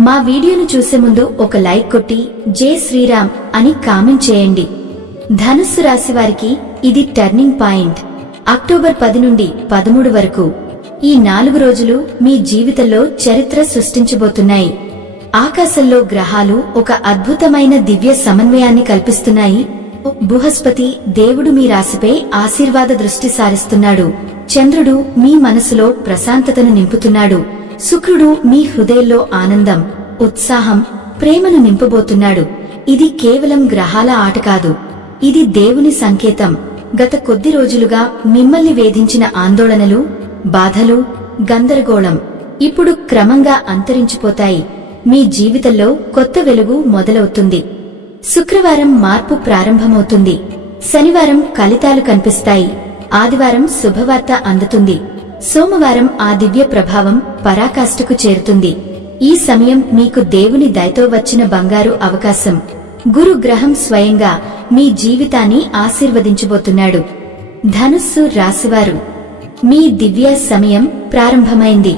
మా వీడియోను చూసే ముందు ఒక లైక్ కొట్టి జై శ్రీరామ్ అని కామెంట్ చేయండి. ధనుస్సు రాశి వారికి ఇది టర్నింగ్ పాయింట్. అక్టోబర్ పది నుండి పదమూడు వరకు ఈ నాలుగు రోజులు మీ జీవితంలో చరిత్ర సృష్టించబోతున్నాయి. ఆకాశంలో గ్రహాలు ఒక అద్భుతమైన దివ్య సమన్వయాన్ని కల్పిస్తున్నాయి. బృహస్పతి దేవుడు మీ రాశిపై ఆశీర్వాద దృష్టి సారిస్తున్నాడు. చంద్రుడు మీ మనసులో ప్రశాంతతను నింపుతున్నాడు. శుక్రుడు మీ హృదయంలో ఆనందం ఉత్సాహం ప్రేమను నింపబోతున్నాడు. ఇది కేవలం గ్రహాల ఆట కాదు. ఇది దేవుని సంకేతం. గత కొద్ది రోజులుగా మిమ్మల్ని వేధించిన ఆందోళనలు బాధలు గందరగోళం ఇప్పుడు క్రమంగా అంతరించిపోతాయి. మీ జీవితంలో కొత్త వెలుగు మొదలవుతుంది. శుక్రవారం మార్పు ప్రారంభమవుతుంది. శనివారం ఫలితాలు కనిపిస్తాయి. ఆదివారం శుభవార్త అందుతుంది. సోమవారం ఆ దివ్య ప్రభావం పరాకాష్ఠకు చేరుతుంది. ఈ సమయం మీకు దేవుని దయతో వచ్చిన బంగారు అవకాశం. గురు గ్రహం స్వయంగా మీ జీవితాన్ని ఆశీర్వదించబోతున్నాడు. ధనుస్సు రాశివారు మీ దివ్య సమయం ప్రారంభమైంది.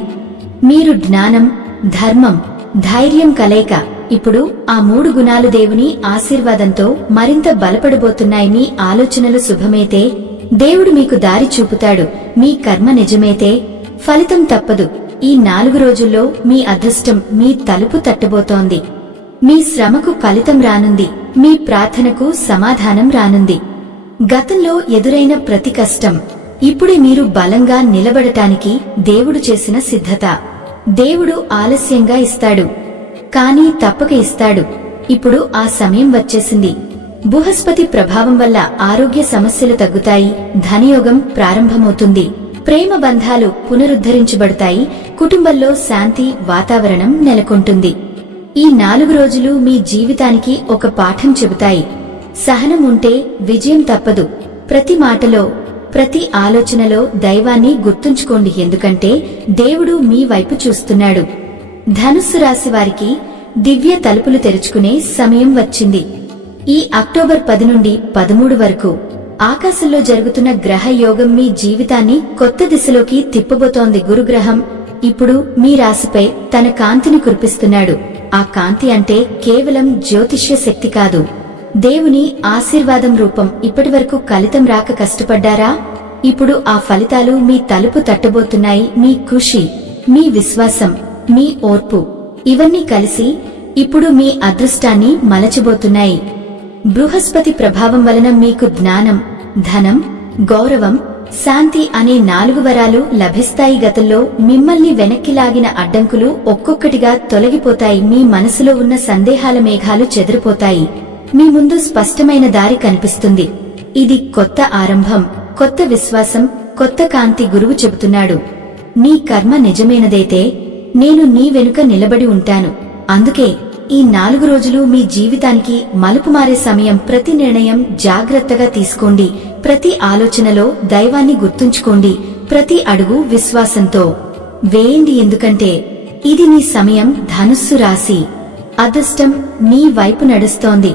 మీరు జ్ఞానం ధర్మం ధైర్యం కలయిక ఇప్పుడు ఆ మూడు గుణాలు దేవుని ఆశీర్వాదంతో మరింత బలపడబోతున్నాయని ఆలోచనలు శుభమైతే దేవుడు మీకు దారి చూపుతాడు. మీ కర్మ నిజమైతే ఫలితం తప్పదు. ఈ నాలుగు రోజుల్లో మీ అదృష్టం మీ తలుపు తట్టబోతోంది. మీ శ్రమకు ఫలితం రానుంది. మీ ప్రార్థనకు సమాధానం రానుంది. గతంలో ఎదురైన ప్రతి కష్టం ఇప్పుడే మీరు బలంగా నిలబడటానికి దేవుడు చేసిన సిద్ధత. దేవుడు ఆలస్యంగా ఇస్తాడు. కానీ తప్పక ఇస్తాడు. ఇప్పుడు ఆ సమయం వచ్చేసింది. బృహస్పతి ప్రభావం వల్ల ఆరోగ్య సమస్యలు తగ్గుతాయి ధనయోగం ప్రారంభమవుతుంది. ప్రేమ బంధాలు పునరుద్ధరించబడతాయి కుటుంబంలో శాంతి వాతావరణం నెలకొంటుంది. ఈ నాలుగు రోజులు మీ జీవితానికి ఒక పాఠం చెబుతాయి. సహనం ఉంటే విజయం తప్పదు. ప్రతి మాటలో ప్రతి ఆలోచనలో దైవాన్ని గుర్తుంచుకోండి ఎందుకంటే దేవుడు మీ వైపు చూస్తున్నాడు. ధనుస్సు రాశి వారికి దివ్య తలుపులు తెరుచుకునే సమయం వచ్చింది. ఈ అక్టోబర్ పది నుండి పదమూడు వరకు ఆకాశంలో జరుగుతున్న గ్రహ యోగం మీ జీవితాన్ని కొత్త దిశలోకి తిప్పబోతోంది గురుగ్రహం. ఇప్పుడు మీ రాశిపై తన కాంతిని కురిపిస్తున్నాడు. ఆ కాంతి అంటే కేవలం జ్యోతిష్య శక్తి కాదు. దేవుని ఆశీర్వాదం రూపం ఇప్పటివరకు ఫలితం రాక కష్టపడ్డారా? ఇప్పుడు ఆ ఫలితాలు మీ తలుపు తట్టబోతున్నాయి. మీ కృషి మీ విశ్వాసం మీ ఓర్పు ఇవన్నీ కలిసి ఇప్పుడు మీ అదృష్టాన్ని మలచబోతున్నాయి. బృహస్పతి ప్రభావం వలన మీకు జ్ఞానం ధనం గౌరవం శాంతి అనే నాలుగు వరాలు లభిస్తాయి గతంలో మిమ్మల్ని వెనక్కి లాగిన అడ్డంకులు ఒక్కొక్కటిగా తొలగిపోతాయి. మీ మనసులో ఉన్న సందేహాల మేఘాలు చెదిరిపోతాయి. మీ ముందు స్పష్టమైన దారి కనిపిస్తుంది. ఇది కొత్త ఆరంభం కొత్త విశ్వాసం కొత్త కాంతి గురువు చెబుతున్నాడు. నీ కర్మ నిజమైనదైతే నేను నీ వెనుక నిలబడి ఉంటాను. అందుకే ఈ నాలుగు రోజులు మీ జీవితానికి మలుపు మారే సమయం ప్రతి నిర్ణయం జాగ్రత్తగా తీసుకోండి. ప్రతి ఆలోచనలో దైవాన్ని గుర్తుంచుకోండి. ప్రతి అడుగు విశ్వాసంతో. వేయండి ఎందుకంటే ఇది మీ సమయం ధనుస్సు రాశి. అదృష్టం మీ వైపు నడుస్తోంది.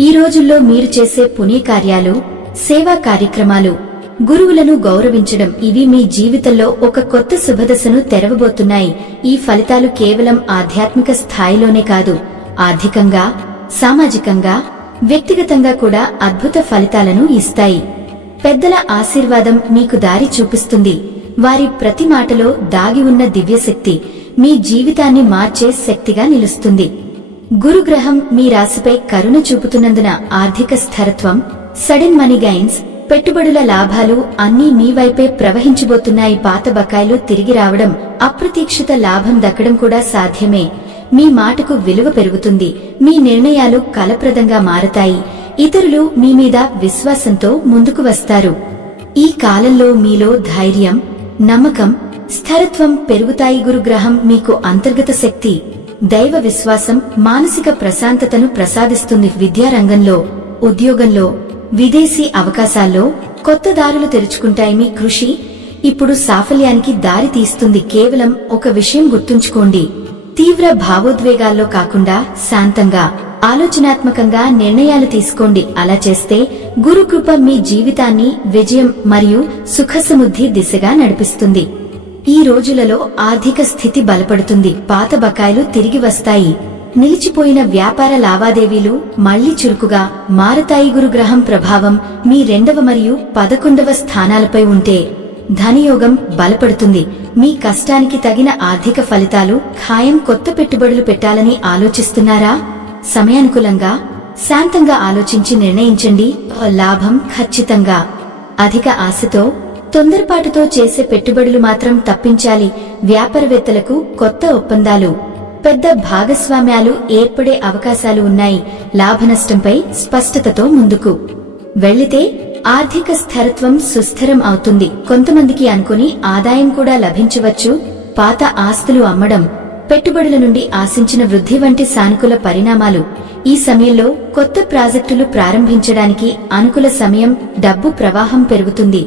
ఈ రోజుల్లో మీరు చేసే పుణ్యకార్యాలు సేవా కార్యక్రమాలు గురువులను గౌరవించడం. ఇవి మీ జీవితంలో ఒక కొత్త శుభదశను తెరవబోతున్నాయి. ఈ ఫలితాలు కేవలం ఆధ్యాత్మిక స్థాయిలోనే కాదు. ఆర్థికంగా సామాజికంగా వ్యక్తిగతంగా కూడా అద్భుత ఫలితాలను ఇస్తాయి. పెద్దల ఆశీర్వాదం మీకు దారి చూపిస్తుంది. వారి ప్రతి మాటలో దాగి ఉన్న దివ్యశక్తి మీ జీవితాన్ని మార్చే శక్తిగా నిలుస్తుంది. గురుగ్రహం మీ రాశిపై కరుణ చూపుతున్నందున ఆర్థిక స్థిరత్వం సడన్ మనీ గైన్స్ పెట్టుబడుల లాభాలు అన్నీ మీ వైపే ప్రవహించబోతున్నాయి. పాత బకాయిలు తిరిగి రావడం అప్రతీక్షిత లాభం దక్కడం కూడా సాధ్యమే. మీ మాటకు విలువ పెరుగుతుంది. మీ నిర్ణయాలు కలప్రదంగా మారతాయి. ఇతరులు మీ మీద విశ్వాసంతో ముందుకు వస్తారు. ఈ కాలంలో మీలో ధైర్యం నమ్మకం స్థిరత్వం పెరుగుతాయి గురుగ్రహం మీకు అంతర్గత శక్తి దైవ విశ్వాసం మానసిక ప్రశాంతతను ప్రసాదిస్తుంది విద్యారంగంలో ఉద్యోగంలో విదేశీ అవకాశాల్లో కొత్త దారులు తెరుచుకుంటాయి మీ కృషి. ఇప్పుడు సాఫల్యానికి దారి తీస్తుంది కేవలం ఒక విషయం గుర్తుంచుకోండి. తీవ్ర భావోద్వేగాల్లో కాకుండా శాంతంగా ఆలోచనాత్మకంగా నిర్ణయాలు తీసుకోండి. అలా చేస్తే గురుకృప మీ జీవితాన్ని విజయం మరియు సుఖసముద్ధి దిశగా నడిపిస్తుంది. ఈ రోజులలో ఆర్థిక స్థితి బలపడుతుంది. పాత బకాయిలు తిరిగి వస్తాయి. నిలిచిపోయిన వ్యాపార లావాదేవీలు మళ్ళీ చురుకుగా మారతాయి గురుగ్రహం ప్రభావం మీ రెండవ మరియు పదకొండవ స్థానాలపై ఉంటే ధనయోగం బలపడుతుంది. మీ కష్టానికి తగిన ఆర్థిక ఫలితాలు ఖాయం కొత్త పెట్టుబడులు పెట్టాలని ఆలోచిస్తున్నారా? సమయానుకూలంగా శాంతంగా ఆలోచించి నిర్ణయించండి. లాభం ఖచ్చితంగా. అధిక ఆశతో తొందరపాటుతో చేసే పెట్టుబడులు మాత్రం తప్పించాలి. వ్యాపారవేత్తలకు కొత్త ఒప్పందాలు. పెద్ద భాగస్వామ్యాలు ఏర్పడే అవకాశాలు ఉన్నాయి. లాభనష్టంపై స్పష్టతతో ముందుకు. వెళ్ళితే ఆర్థిక స్థిరత్వం సుస్థిరం అవుతుంది. కొంతమందికి అనుకుని ఆదాయం కూడా లభించవచ్చు. పాత ఆస్తులు అమ్మడం పెట్టుబడుల నుండి ఆశించిన వృద్ధి వంటి సానుకూల పరిణామాలు. ఈ సమయంలో కొత్త ప్రాజెక్టులు ప్రారంభించడానికి అనుకూల సమయం డబ్బు ప్రవాహం పెరుగుతుంది.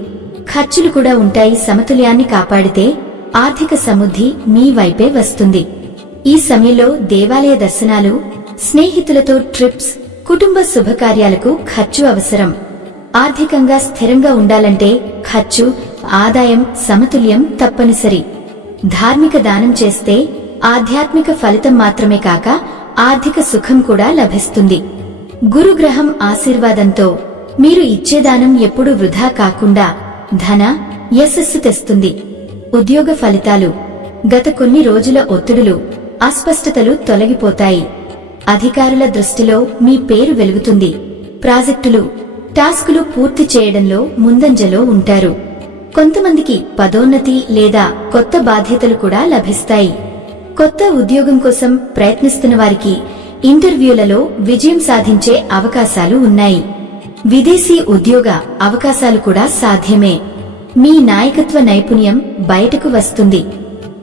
ఖర్చులు కూడా ఉంటాయి. సమతుల్యాన్ని కాపాడితే ఆర్థిక సమృద్ధి మీ వైపే వస్తుంది. ఈ సమయంలో దేవాలయ దర్శనాలు స్నేహితులతో ట్రిప్స్ కుటుంబ శుభకార్యాలకు ఖర్చు అవసరం. ఆర్థికంగా స్థిరంగా ఉండాలంటే ఖర్చు ఆదాయం సమతుల్యం తప్పనిసరి. ధార్మిక దానం చేస్తే ఆధ్యాత్మిక ఫలితం మాత్రమే కాక ఆర్థిక సుఖం కూడా లభిస్తుంది. గురుగ్రహం ఆశీర్వాదంతో మీరు ఇచ్చే దానం ఎప్పుడూ వృధా కాకుండా ధన యశస్సు తెస్తుంది. ఉద్యోగ ఫలితాలు గత కొన్ని రోజుల ఒత్తిడులు అస్పష్టతలు తొలగిపోతాయి. అధికారుల దృష్టిలో మీ పేరు వెలుగుతుంది. ప్రాజెక్టులు టాస్కులు పూర్తి చేయడంలో ముందంజలో ఉంటారు. కొంతమందికి పదోన్నతి లేదా కొత్త బాధ్యతలు కూడా లభిస్తాయి. కొత్త ఉద్యోగం కోసం ప్రయత్నిస్తున్న వారికి ఇంటర్వ్యూలలో విజయం సాధించే అవకాశాలు ఉన్నాయి. విదేశీ ఉద్యోగ అవకాశాలు కూడా సాధ్యమే. మీ నాయకత్వ నైపుణ్యం బయటకు వస్తుంది.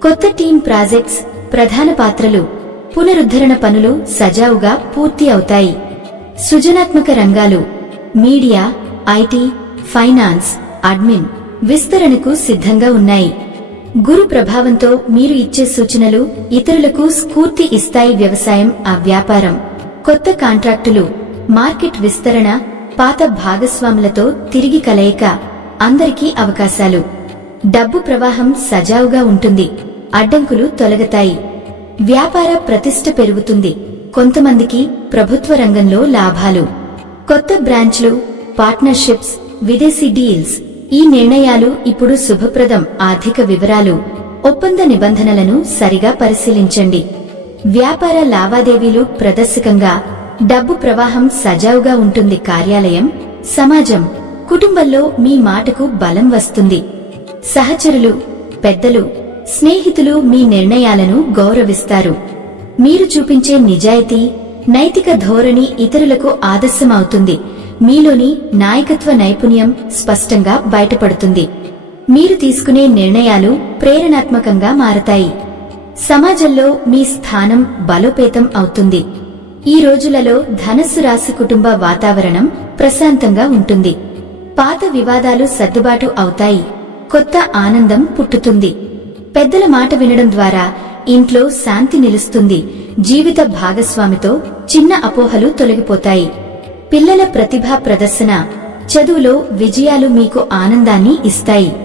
కొత్త టీం ప్రాజెక్ట్స్ ప్రధాన పాత్రలు పునరుద్ధరణ పనులు సజావుగా పూర్తి అవుతాయి. సృజనాత్మక రంగాలు మీడియా ఐటీ ఫైనాన్స్ అడ్మిన్ విస్తరణకు సిద్ధంగా ఉన్నాయి. గురు ప్రభావంతో మీరు ఇచ్చే సూచనలు ఇతరులకు స్ఫూర్తి ఇస్తాయి వ్యవసాయం ఆ వ్యాపారం. కొత్త కాంట్రాక్టులు మార్కెట్ విస్తరణ పాత భాగస్వాములతో తిరిగి కలయిక అందరికీ అవకాశాలు. డబ్బు ప్రవాహం సజావుగా ఉంటుంది. అడ్డంకులు తొలగతాయి. వ్యాపార ప్రతిష్ట పెరుగుతుంది. కొంతమందికి ప్రభుత్వ రంగంలో లాభాలు. కొత్త బ్రాంచ్లు పార్ట్నర్షిప్స్ విదేశీ డీల్స్. ఈ నిర్ణయాలు ఇప్పుడు శుభప్రదం. ఆర్థిక వివరాలు. ఒప్పంద నిబంధనలను సరిగా పరిశీలించండి. వ్యాపార లావాదేవీలు ప్రదర్శకంగా డబ్బు ప్రవాహం సజావుగా ఉంటుంది. కార్యాలయం సమాజం కుటుంబంలో మీ మాటకు బలం వస్తుంది. సహచరులు పెద్దలు స్నేహితులు మీ నిర్ణయాలను గౌరవిస్తారు. మీరు చూపించే నిజాయితీ నైతిక ధోరణి ఇతరులకు ఆదర్శమవుతుంది. మీలోని నాయకత్వ నైపుణ్యం స్పష్టంగా బయటపడుతుంది. మీరు తీసుకునే నిర్ణయాలు ప్రేరణాత్మకంగా మారతాయి. సమాజంలో మీ స్థానం బలోపేతం అవుతుంది. ఈ రోజులలో ధనస్సు రాశి కుటుంబ వాతావరణం ప్రశాంతంగా ఉంటుంది. పాత వివాదాలు సర్దుబాటు అవుతాయి. కొత్త ఆనందం పుట్టుతుంది. పెద్దల మాట వినడం ద్వారా ఇంట్లో శాంతి నిలుస్తుంది. జీవిత భాగస్వామితో చిన్న అపోహలు తొలగిపోతాయి. పిల్లల ప్రతిభా ప్రదర్శన చదువులో విజయాలు మీకు ఆనందాన్ని ఇస్తాయి.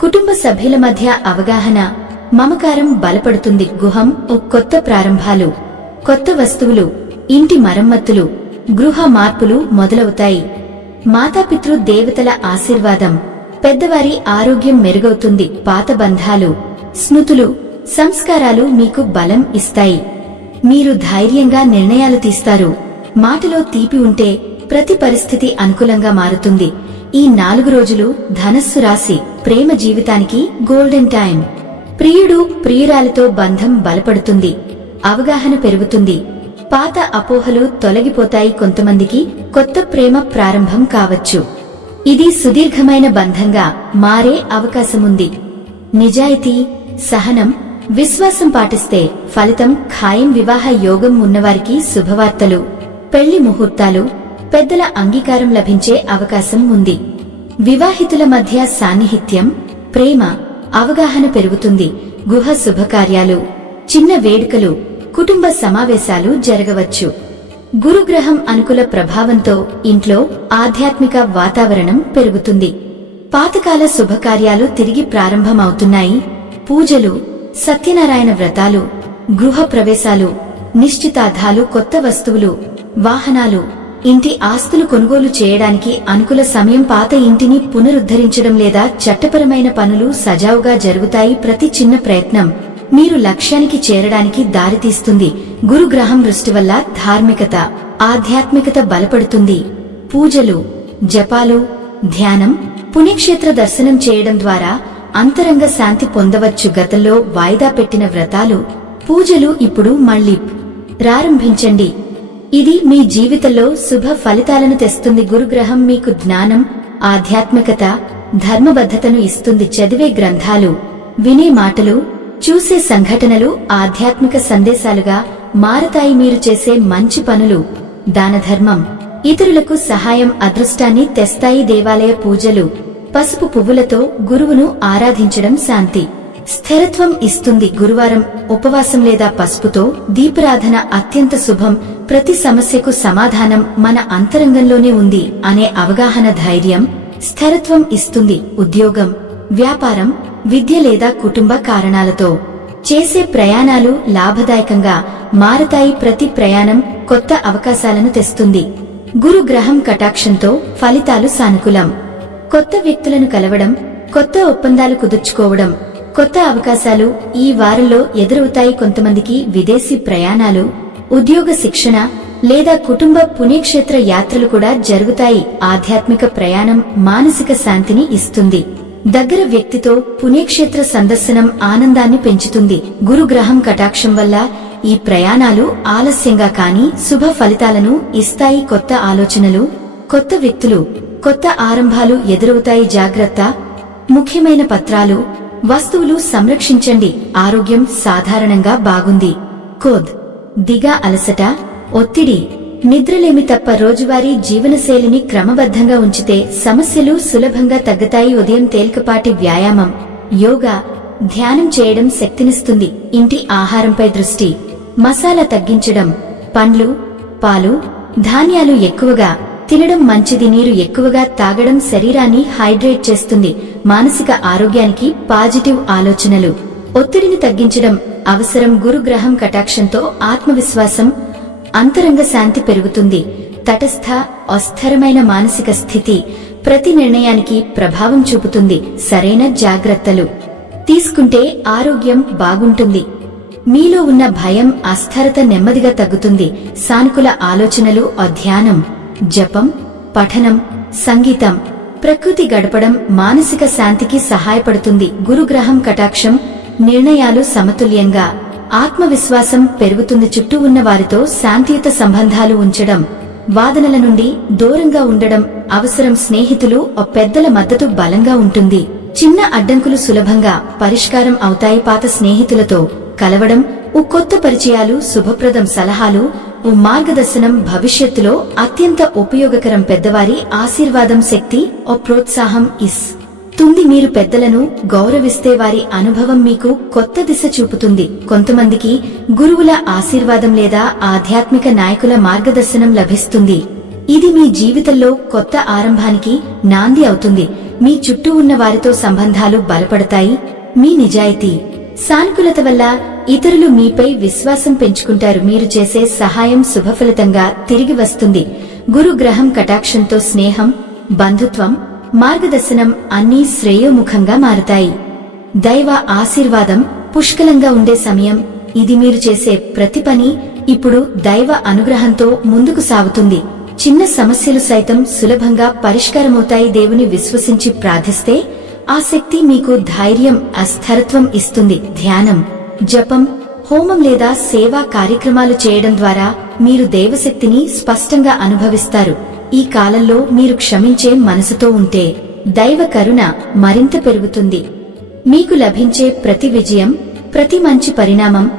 కుటుంబ సభ్యుల మధ్య అవగాహన మమకారం బలపడుతుంది. గుహం ఓ కొత్త ప్రారంభాలు కొత్త వస్తువులు ఇంటి మరమ్మతులు గృహ మార్పులు మొదలవుతాయి. మాతాపితృ దేవతల ఆశీర్వాదం పెద్దవారి ఆరోగ్యం మెరుగవుతుంది. పాత బంధాలు స్మృతులు సంస్కారాలు మీకు బలం ఇస్తాయి. మీరు ధైర్యంగా నిర్ణయాలు తీస్తారు. మాటలో తీపి ఉంటే ప్రతి పరిస్థితి అనుకూలంగా మారుతుంది. ఈ నాలుగు రోజులు ధనస్సు రాశి ప్రేమ జీవితానికి గోల్డెన్ టైం ప్రియుడు ప్రియురాలితో బంధం బలపడుతుంది. అవగాహన పెరుగుతుంది. పాత అపోహలు తొలగిపోతాయి కొంతమందికి కొత్త ప్రేమ ప్రారంభం కావచ్చు. ఇది సుదీర్ఘమైన బంధంగా మారే అవకాశముంది. నిజాయితీ సహనం విశ్వాసం పాటిస్తే ఫలితం ఖాయం వివాహ యోగం ఉన్నవారికి శుభవార్తలు. పెళ్ళి ముహూర్తాలు పెద్దల అంగీకారం లభించే అవకాశం ఉంది. వివాహితుల మధ్య సాన్నిహిత్యం ప్రేమ అవగాహన పెరుగుతుంది. గుహ శుభకార్యాలు చిన్న వేడుకలు కుటుంబ సమావేశాలు జరగవచ్చు. గురుగ్రహం అనుకూల ప్రభావంతో ఇంట్లో ఆధ్యాత్మిక వాతావరణం పెరుగుతుంది. పాతకాల శుభకార్యాలు తిరిగి ప్రారంభమవుతున్నాయి. పూజలు సత్యనారాయణ వ్రతాలు గృహ ప్రవేశాలు నిశ్చితార్థాలు కొత్త వస్తువులు వాహనాలు ఇంటి ఆస్తులు కొనుగోలు చేయడానికి అనుకూల సమయం పాత ఇంటిని పునరుద్ధరించడం లేదా చట్టపరమైన పనులు సజావుగా జరుగుతాయి ప్రతి చిన్న ప్రయత్నం మీరు లక్ష్యానికి చేరడానికి దారితీస్తుంది. గురుగ్రహం దృష్టి వల్ల ధార్మికత ఆధ్యాత్మికత బలపడుతుంది. పూజలు జపాలు ధ్యానం పుణ్యక్షేత్ర దర్శనం చేయడం ద్వారా అంతరంగ శాంతి పొందవచ్చు. గతంలో వాయిదా పెట్టిన వ్రతాలు పూజలు ఇప్పుడు మళ్ళీ ప్రారంభించండి. ఇది మీ జీవితంలో శుభ ఫలితాలను తెస్తుంది. గురుగ్రహం మీకు జ్ఞానం ఆధ్యాత్మికత ధర్మబద్ధతను ఇస్తుంది. చదివే గ్రంథాలు వినే మాటలు చూసే సంఘటనలు ఆధ్యాత్మిక సందేశాలుగా మారతాయి. మీరు చేసే మంచి పనులు దానధర్మం ఇతరులకు సహాయం అదృష్టాన్ని తెస్తాయి. దేవాలయ పూజలు పసుపు పువ్వులతో గురువును ఆరాధించడం శాంతి. స్థిరత్వం ఇస్తుంది గురువారం ఉపవాసం లేదా పసుపుతో దీపారాధన అత్యంత శుభం. ప్రతి సమస్యకు సమాధానం మన అంతరంగంలోనే ఉంది అనే అవగాహన ధైర్యం స్థిరత్వం ఇస్తుంది ఉద్యోగం వ్యాపారం విద్య లేదా కుటుంబ కారణాలతో. చేసే ప్రయాణాలు లాభదాయకంగా మారతాయి ప్రతి ప్రయాణం కొత్త అవకాశాలను తెస్తుంది. గురు గ్రహం కటాక్షంతో ఫలితాలు సానుకూలం. కొత్త వ్యక్తులను కలవడం కొత్త ఒప్పందాలు కుదుర్చుకోవడం కొత్త అవకాశాలు ఈ వారంలో ఎదురవుతాయి కొంతమందికి విదేశీ ప్రయాణాలు ఉద్యోగ శిక్షణ లేదా కుటుంబ పుణ్యక్షేత్ర యాత్రలు కూడా జరుగుతాయి. ఆధ్యాత్మిక ప్రయాణం మానసిక శాంతిని ఇస్తుంది. దగ్గర వ్యక్తితో పుణ్యక్షేత్ర సందర్శనం ఆనందాన్ని పెంచుతుంది. గురుగ్రహం కటాక్షం వల్ల ఈ ప్రయాణాలు ఆలస్యంగా కాని శుభ ఫలితాలను ఇస్తాయి. కొత్త ఆలోచనలు కొత్త వ్యక్తులు కొత్త ఆరంభాలు ఎదురవుతాయి జాగ్రత్త. ముఖ్యమైన పత్రాలు వస్తువులు సంరక్షించండి. ఆరోగ్యం సాధారణంగా బాగుంది. కోద్ దిగా అలసట ఒత్తిడి. నిద్రలేమి తప్ప రోజువారీ జీవనశైలిని క్రమబద్ధంగా ఉంచితే సమస్యలు సులభంగా తగ్గుతాయి. ఉదయం తేలికపాటి వ్యాయామం యోగా ధ్యానం చేయడం శక్తినిస్తుంది. ఇంటి ఆహారంపై దృష్టి మసాలా తగ్గించడం పండ్లు పాలు ధాన్యాలు ఎక్కువగా తినడం మంచిది నీరు ఎక్కువగా తాగడం శరీరాన్ని హైడ్రేట్ చేస్తుంది మానసిక ఆరోగ్యానికి పాజిటివ్ ఆలోచనలు. ఒత్తిడిని తగ్గించడం అవసరం గురుగ్రహం కటాక్షంతో ఆత్మవిశ్వాసం అంతరంగ శాంతి పెరుగుతుంది. తటస్థ అస్థిరమైన మానసిక స్థితి ప్రతి నిర్ణయానికి ప్రభావం చూపుతుంది. సరైన జాగ్రత్తలు. తీసుకుంటే ఆరోగ్యం బాగుంటుంది. మీలో ఉన్న భయం అస్థిరత నెమ్మదిగా తగ్గుతుంది. సానుకూల ఆలోచనలు అధ్యానం జపం పఠనం సంగీతం ప్రకృతి గడపడం మానసిక శాంతికి సహాయపడుతుంది గురుగ్రహం కటాక్షం నిర్ణయాలు సమతుల్యంగా ఆత్మవిశ్వాసం పెరుగుతుంది చుట్టూ ఉన్న వారితో శాంతియుత సంబంధాలు ఉంచడం వాదనల నుండి దూరంగా ఉండడం అవసరం స్నేహితులు ఓ పెద్దల మద్దతు బలంగా ఉంటుంది. చిన్న అడ్డంకులు సులభంగా పరిష్కారం అవుతాయి పాత స్నేహితులతో కలవడం ఓ కొత్త పరిచయాలు శుభప్రదం సలహాలు మార్గదర్శనం భవిష్యత్తులో అత్యంత ఉపయోగకరం పెద్దవారి ఆశీర్వాదం శక్తి ఓ ప్రోత్సాహం ఇస్. తుంది మీరు పెద్దలను గౌరవిస్తే వారి అనుభవం మీకు కొత్త దిశ చూపుతుంది. కొంతమందికి గురువుల ఆశీర్వాదం లేదా ఆధ్యాత్మిక నాయకుల మార్గదర్శనం లభిస్తుంది. ఇది మీ జీవితంలో కొత్త ఆరంభానికి నాంది అవుతుంది. మీ చుట్టూ ఉన్న వారితో సంబంధాలు బలపడతాయి. మీ నిజాయితీ సానుకూలత వల్ల ఇతరులు మీపై విశ్వాసం పెంచుకుంటారు. మీరు చేసే సహాయం శుభఫలితంగా తిరిగి వస్తుంది. గురుగ్రహం కటాక్షంతో స్నేహం బంధుత్వం మార్గదర్శనం అన్నీ శ్రేయోముఖంగా మారతాయి. దైవ ఆశీర్వాదం పుష్కలంగా ఉండే సమయం. ఇది మీరు చేసే ప్రతి పని ఇప్పుడు దైవ అనుగ్రహంతో ముందుకు సాగుతుంది. చిన్న సమస్యలు సైతం సులభంగా పరిష్కారమవుతాయి. దేవుని విశ్వసించి ప్రార్థిస్తే ఆ శక్తి మీకు ధైర్యం అస్థిరత్వం ఇస్తుంది. ధ్యానం. జపం హోమం లేదా సేవా కార్యక్రమాలు చేయడం ద్వారా మీరు దైవశక్తిని స్పష్టంగా అనుభవిస్తారు. ఈ కాలంలో మీరు క్షమించే మనసుతో ఉంటే దైవ కరుణ మరింత పెరుగుతుంది. మీకు లభించే ప్రతి విజయం ప్రతి మంచి పరిణామం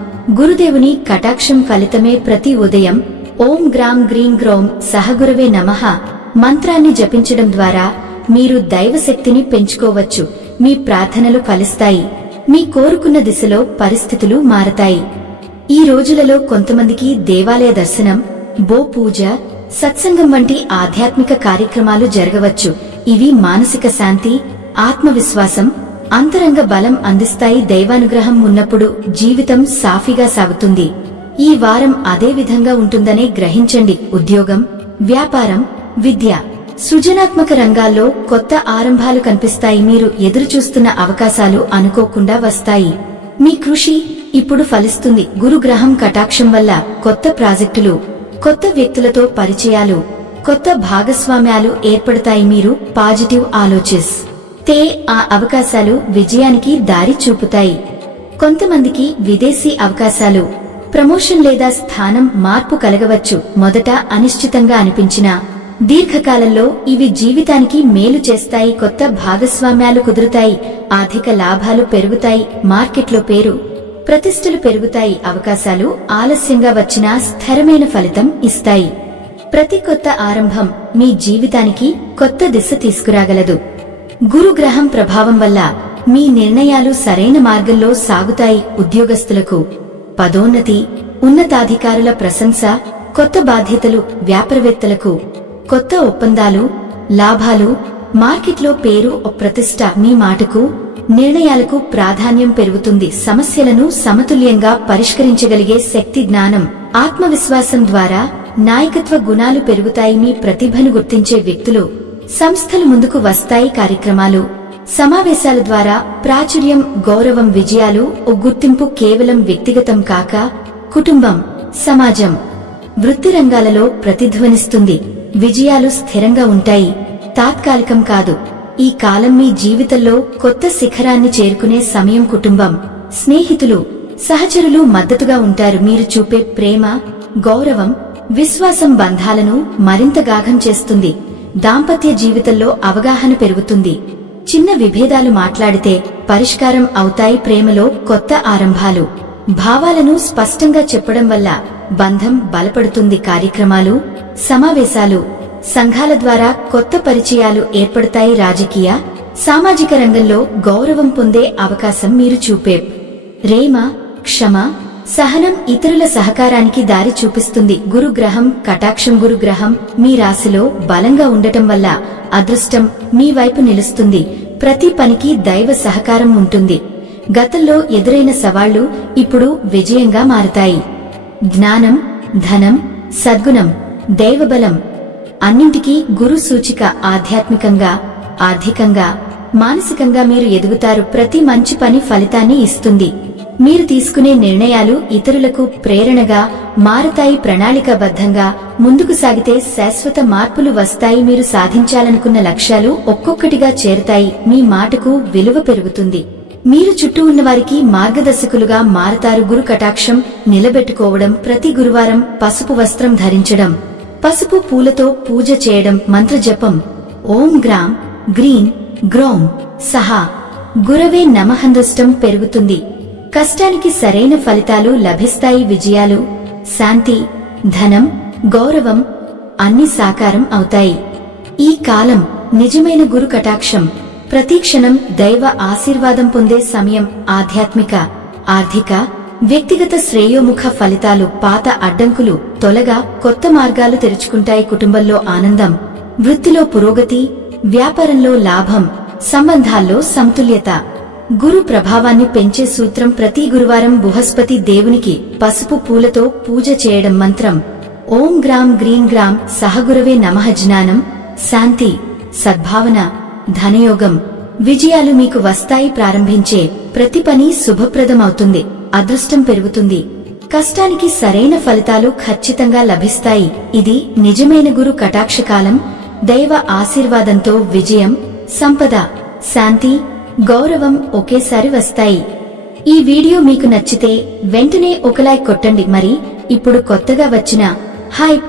గురుదేవుని కటాక్షం ఫలితమే ప్రతి ఉదయం. ఓం గ్రామ్ గ్రీన్ గ్రోమ్ సహగురవే నమః. మంత్రాన్ని జపించడం ద్వారా మీరు దైవశక్తిని పెంచుకోవచ్చు. మీ ప్రార్థనలు ఫలిస్తాయి. మీ కోరుకున్న దిశలో పరిస్థితులు మారతాయి. ఈ రోజులలో కొంతమందికి దేవాలయ దర్శనం బో పూజ సత్సంగం వంటి ఆధ్యాత్మిక కార్యక్రమాలు జరగవచ్చు. ఇవి మానసిక శాంతి ఆత్మవిశ్వాసం అంతరంగ బలం అందిస్తాయి దైవానుగ్రహం ఉన్నప్పుడు జీవితం సాఫీగా సాగుతుంది. ఈ వారం అదే విధంగా ఉంటుందనే గ్రహించండి. ఉద్యోగం వ్యాపారం విద్య. సృజనాత్మక రంగాల్లో కొత్త ఆరంభాలు కనిపిస్తాయి. మీరు ఎదురుచూస్తున్న అవకాశాలు అనుకోకుండా వస్తాయి. మీ కృషి ఇప్పుడు ఫలిస్తుంది. గురుగ్రహం కటాక్షం వల్ల కొత్త ప్రాజెక్టులు కొత్త వ్యక్తులతో పరిచయాలు కొత్త భాగస్వామ్యాలు ఏర్పడతాయి. మీరు పాజిటివ్ ఆలోచిస్. తే ఆ అవకాశాలు విజయానికి దారి చూపుతాయి. కొంతమందికి విదేశీ అవకాశాలు ప్రమోషన్ లేదా స్థానం మార్పు కలగవచ్చు. మొదట అనిశ్చితంగా అనిపించినా దీర్ఘకాలంలో ఇవి జీవితానికి మేలు చేస్తాయి కొత్త భాగస్వామ్యాలు కుదురుతాయి ఆర్థిక లాభాలు పెరుగుతాయి మార్కెట్లో పేరు ప్రతిష్టలు పెరుగుతాయి అవకాశాలు ఆలస్యంగా వచ్చినా స్థిరమైన ఫలితం ఇస్తాయి. ప్రతి కొత్త ఆరంభం మీ జీవితానికి కొత్త దిశ తీసుకురాగలదు. గురుగ్రహం ప్రభావం వల్ల మీ నిర్ణయాలు సరైన మార్గంలో సాగుతాయి ఉద్యోగస్తులకు పదోన్నతి ఉన్నతాధికారుల ప్రశంస కొత్త బాధ్యతలు వ్యాపారవేత్తలకు కొత్త ఒప్పందాలు లాభాలు మార్కెట్లో పేరు ఓ ప్రతిష్ట మీ మాటకు నిర్ణయాలకు ప్రాధాన్యం పెరుగుతుంది. సమస్యలను సమతుల్యంగా పరిష్కరించగలిగే శక్తి జ్ఞానం ఆత్మవిశ్వాసం ద్వారా నాయకత్వ గుణాలు పెరుగుతాయి మీ ప్రతిభను గుర్తించే వ్యక్తులు. సంస్థలు ముందుకు వస్తాయి కార్యక్రమాలు. సమావేశాల ద్వారా ప్రాచుర్యం గౌరవం విజయాలు ఓ గుర్తింపు కేవలం వ్యక్తిగతం కాక కుటుంబం సమాజం వృత్తి రంగాలలో ప్రతిధ్వనిస్తుంది. విజయాలు స్థిరంగా ఉంటాయి. తాత్కాలికం కాదు. ఈ కాలం మీ జీవితంలో కొత్త శిఖరాన్ని చేరుకునే సమయం కుటుంబం. స్నేహితులు సహచరులు మద్దతుగా ఉంటారు. మీరు చూపే ప్రేమ గౌరవం విశ్వాసం బంధాలను మరింత గాఘం చేస్తుంది. దాంపత్య జీవితంలో అవగాహన పెరుగుతుంది. చిన్న విభేదాలు మాట్లాడితే పరిష్కారం అవుతాయి ప్రేమలో కొత్త ఆరంభాలు. భావాలను స్పష్టంగా చెప్పడం వల్ల బంధం బలపడుతుంది కార్యక్రమాలు సమావేశాలు సంఘాల ద్వారా కొత్త పరిచయాలు ఏర్పడతాయి రాజకీయ సామాజిక రంగంలో గౌరవం పొందే అవకాశం మీరు చూపే. రేమ క్షమ సహనం ఇతరుల సహకారానికి దారి చూపిస్తుంది. గురుగ్రహం కటాక్షం గురుగ్రహం మీ రాశిలో బలంగా ఉండటం వల్ల అదృష్టం మీ వైపు నిలుస్తుంది. ప్రతి పనికి దైవ సహకారం ఉంటుంది. గతంలో ఎదురైన సవాళ్ళు ఇప్పుడు విజయంగా మారతాయి. జ్ఞానం ధనం సద్గుణం దైవబలం అన్నింటికీ గురు సూచిక ఆధ్యాత్మికంగా ఆర్థికంగా మానసికంగా మీరు ఎదుగుతారు ప్రతి మంచి పని ఫలితాన్ని ఇస్తుంది. మీరు తీసుకునే నిర్ణయాలు ఇతరులకు ప్రేరణగా మారతాయి ప్రణాళికాబద్ధంగా ముందుకు సాగితే శాశ్వత మార్పులు వస్తాయి మీరు సాధించాలనుకున్న లక్ష్యాలు ఒక్కొక్కటిగా చేరుతాయి. మీ మాటకు విలువ పెరుగుతుంది. మీరు చుట్టూ ఉన్న వారికి మార్గదర్శకులుగా మారతారు గురు కటాక్షం నిలబెట్టుకోవడం ప్రతి గురువారం పసుపు వస్త్రం ధరించడం. పసుపు పూలతో పూజ చేయడం మంత్రజపం. ఓం గ్రామ్ గ్రీన్ గ్రోమ్ సహా. గురవే నమహందష్టం పెరుగుతుంది. కష్టానికి సరైన ఫలితాలు లభిస్తాయి విజయాలు. శాంతి ధనం గౌరవం అన్ని సాకారం అవుతాయి. ఈ కాలం నిజమైన గురు కటాక్షం. ప్రతిక్షణం దైవ ఆశీర్వాదం పొందే సమయం ఆధ్యాత్మిక ఆర్థిక వ్యక్తిగత శ్రేయోముఖ ఫలితాలు పాత అడ్డంకులు తొలగా కొత్త మార్గాలు తెరుచుకుంటాయి కుటుంబంలో ఆనందం వృత్తిలో పురోగతి వ్యాపారంలో లాభం సంబంధాల్లో సమతుల్యత. గురు ప్రభావాన్ని పెంచే సూత్రం ప్రతి గురువారం బృహస్పతి దేవునికి పసుపు పూలతో పూజ చేయడం మంత్రం. ఓం గ్రామ్ గ్రీన్ గ్రామ్ సహగురవే నమః జ్ఞానం శాంతి సద్భావన. ధనయోగం. విజయాలు మీకు వస్తాయి ప్రారంభించే ప్రతి పని శుభప్రదమవుతుంది అదృష్టం పెరుగుతుంది. కష్టానికి సరైన ఫలితాలు ఖచ్చితంగా లభిస్తాయి. ఇది నిజమైన గురు కటాక్షకాలం దైవ ఆశీర్వాదంతో విజయం సంపద శాంతి గౌరవం ఒకేసారి వస్తాయి. ఈ వీడియో మీకు నచ్చితే వెంటనే ఒక లైక్ కొట్టండి. మరి ఇప్పుడు కొత్తగా వచ్చిన హైప్